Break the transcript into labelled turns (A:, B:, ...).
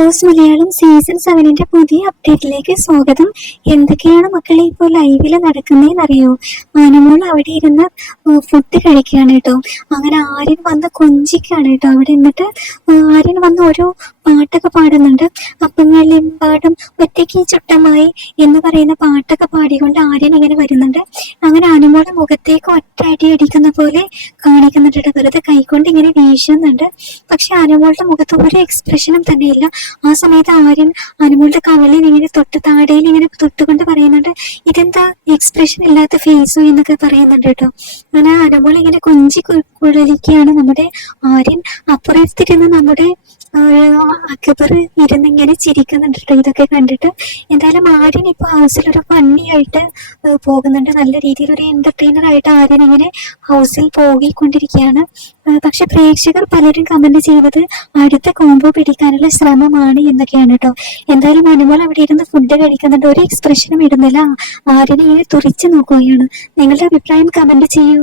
A: Boss Malayalam season സെവനിന്റെ പുതിയ അപ്ഡേറ്റിലേക്ക് സ്വാഗതം. എന്തൊക്കെയാണ് മക്കളെ ഇപ്പോൾ ലൈവിൽ നടക്കുന്നതെന്ന് അറിയോ ആനമോൾ അവിടെ ഇരുന്ന് ഫുഡ് കഴിക്കുകയാണ് കേട്ടോ. അങ്ങനെ ആര്യൻ വന്ന് കൊഞ്ചിക്കാണ് കേട്ടോ. അവിടെ എന്നിട്ട് ആര്യൻ വന്ന് ഓരോ പാട്ടൊക്കെ പാടുന്നുണ്ട്. അപ്പങ്ങളിലെമ്പാടും ഒറ്റയ്ക്ക് ചുട്ടമായി എന്ന് പറയുന്ന പാട്ടൊക്കെ പാടിക്കൊണ്ട് ആര്യൻ ഇങ്ങനെ വരുന്നുണ്ട്. അങ്ങനെ മുഖത്തേക്ക് ഒറ്റ അടി അടിക്കുന്ന പോലെ കാണിക്കുന്നുണ്ട് വെറുതെ കൈകൊണ്ട് ഇങ്ങനെ വീശുന്നുണ്ട്. പക്ഷെ അനുമോളുടെ മുഖത്ത് ഒരു എക്സ്പ്രഷനും തന്നെയില്ല. ആ സമയത്ത് ആര്യൻ അനുമോളുടെ കവളിൽ ഇങ്ങനെ തൊട്ട് താടയിൽ ഇങ്ങനെ തൊട്ടുകൊണ്ട് പറയുന്നുണ്ട് ഇതെന്താ? എക്സ്പ്രഷൻ ഇല്ലാത്ത ഫേസോ എന്നൊക്കെ പറയുന്നുണ്ട് കേട്ടോ. അങ്ങനെ അനുമോൾ ഇങ്ങനെ കൊഞ്ചി കുഴലിക്കുകയാണ് നമ്മുടെ ആര്യൻ. അപ്പുറത്തിരുന്ന് നമ്മുടെ അക്ബർ ഇരുന്നിങ്ങനെ ചിരിക്കുന്നുണ്ട് ഇതൊക്കെ കണ്ടിട്ട് എന്തായാലും ആര്യൻ ഇപ്പൊ ഹൗസിൽ ഒരു ഫണ്ണിയായിട്ട് ആയിട്ട് പോകുന്നുണ്ട്. നല്ല രീതിയിൽ ഒരു എന്റർടൈനർ ആയിട്ട് ആര്യൻ ഇങ്ങനെ ഹൗസിൽ പോകിക്കൊണ്ടിരിക്കുകയാണ്. പക്ഷെ പ്രേക്ഷകർ പലരും കമന്റ് ചെയ്തത് അടുത്ത കോംബോ പിടിക്കാനുള്ള ശ്രമമാണ് എന്നൊക്കെയാണ് കേട്ടോ. എന്തായാലും അനുമോൾ അവിടെ ഇരുന്ന് ഫുഡ് കഴിക്കുന്നുണ്ട്. ഒരു എക്സ്പ്രഷനും ഇടുന്നില്ല. ആര്യനെ ഇങ്ങനെ തുറിച്ചു നോക്കുകയാണ്. നിങ്ങളുടെ അഭിപ്രായം കമന്റ് ചെയ്യൂ.